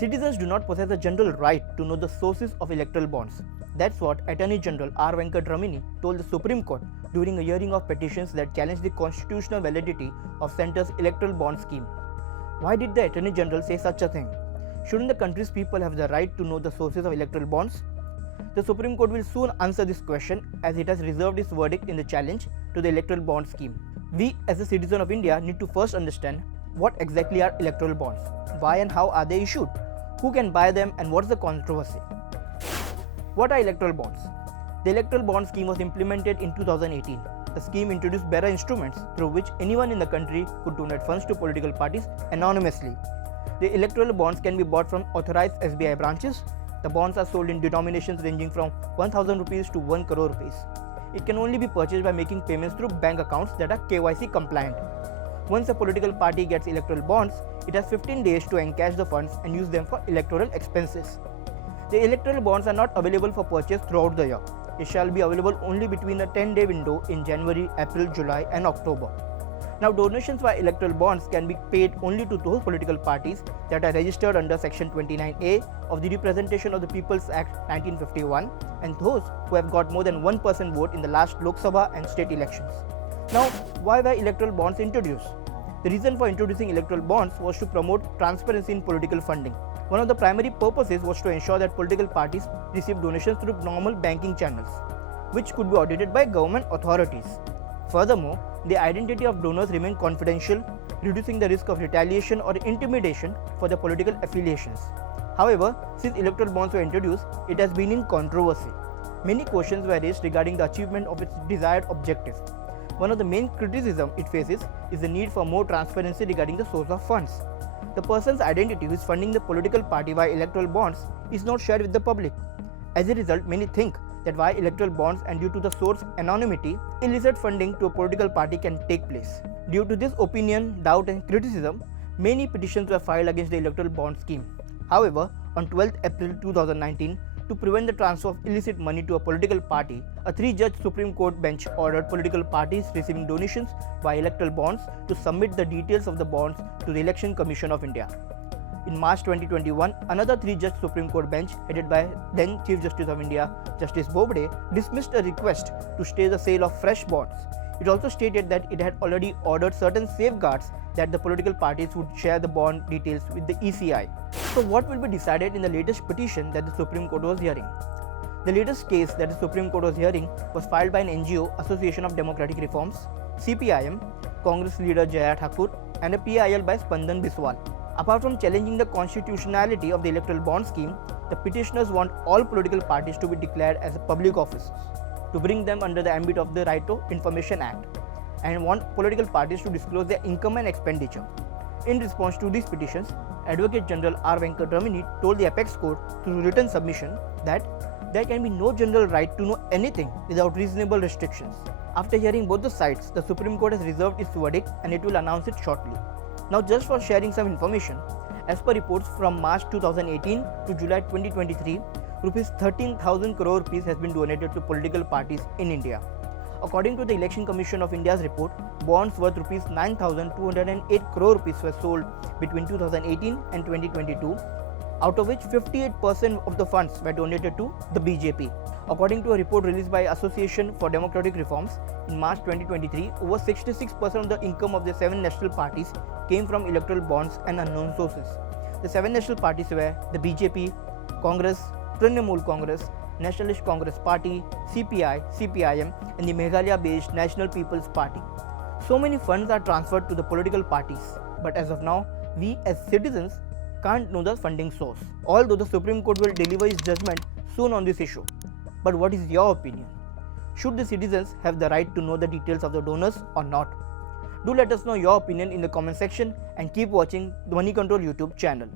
Citizens do not possess a general right to know the sources of electoral bonds. That's what Attorney General R. Venkatramani told the Supreme Court during a hearing of petitions that challenged the constitutional validity of Centre's electoral bond scheme. Why did the Attorney General say such a thing? Shouldn't the country's people have the right to know the sources of electoral bonds? The Supreme Court will soon answer this question, as it has reserved its verdict in the challenge to the electoral bond scheme. We as a citizen of India need to first understand what exactly are electoral bonds, why and how are they issued, who can buy them, and what is the controversy. What are electoral bonds? The electoral bond scheme was implemented in 2018. The scheme introduced bearer instruments through which anyone in the country could donate funds to political parties anonymously. The electoral bonds can be bought from authorized SBI branches. The bonds are sold in denominations ranging from 1000 rupees to 1 crore rupees. It can only be purchased by making payments through bank accounts that are KYC compliant. Once a political party gets electoral bonds, it has 15 days to encash the funds and use them for electoral expenses. The electoral bonds are not available for purchase throughout the year. It shall be available only between a 10-day window in January, April, July and October. Now, donations via electoral bonds can be paid only to those political parties that are registered under Section 29A of the Representation of the People's Act 1951 and those who have got more than 1% vote in the last Lok Sabha and state elections. Now, why were electoral bonds introduced? The reason for introducing electoral bonds was to promote transparency in political funding. One of the primary purposes was to ensure that political parties receive donations through normal banking channels, which could be audited by government authorities. Furthermore, the identity of donors remained confidential, reducing the risk of retaliation or intimidation for their political affiliations. However, since electoral bonds were introduced, it has been in controversy. Many questions were raised regarding the achievement of its desired objective. One of the main criticisms it faces is the need for more transparency regarding the source of funds. The person's identity who is funding the political party via electoral bonds is not shared with the public. As a result, many think that via electoral bonds and due to the source anonymity, illicit funding to a political party can take place. Due to this opinion, doubt and criticism, many petitions were filed against the electoral bond scheme. However, on 12th April 2019, to prevent the transfer of illicit money to a political party, a 3-judge Supreme Court bench ordered political parties receiving donations via electoral bonds to submit the details of the bonds to the Election Commission of India. In March 2021, another 3-judge Supreme Court bench, headed by then Chief Justice of India, Justice Bobde, dismissed a request to stay the sale of fresh bonds. It also stated that it had already ordered certain safeguards that the political parties would share the bond details with the ECI. So what will be decided in the latest petition that the Supreme Court was hearing? The latest case that the Supreme Court was hearing was filed by an NGO, Association of Democratic Reforms, CPIM, Congress leader Jaya Thakur, and a PIL by Spandan Biswal. Apart from challenging the constitutionality of the electoral bond scheme, the petitioners want all political parties to be declared as public officers, to bring them under the ambit of the Right to Information Act, and want political parties to disclose their income and expenditure. In response to these petitions, Advocate General R. Venkatramani told the Apex Court through written submission that there can be no general right to know anything without reasonable restrictions. After hearing both the sides, the Supreme Court has reserved its verdict and it will announce it shortly. Now, just for sharing some information, as per reports from March 2018 to July 2023, rupees 13,000 crore rupees has been donated to political parties in India. According to the Election Commission of India's report, bonds worth rupees 9,208 crore rupees were sold between 2018 and 2022, out of which 58% of the funds were donated to the BJP. According to a report released by Association for Democratic Reforms, in March 2023, over 66% of the income of the 7 national parties came from electoral bonds and unknown sources. The 7 national parties were the BJP, Congress, Trinamool Congress, Nationalist Congress Party, CPI, CPIM, and the Meghalaya-based National People's Party. So many funds are transferred to the political parties, but as of now, we as citizens can't know the funding source, although the Supreme Court will deliver its judgment soon on this issue. But what is your opinion? Should the citizens have the right to know the details of the donors or not? Do let us know your opinion in the comment section and keep watching the Moneycontrol YouTube channel.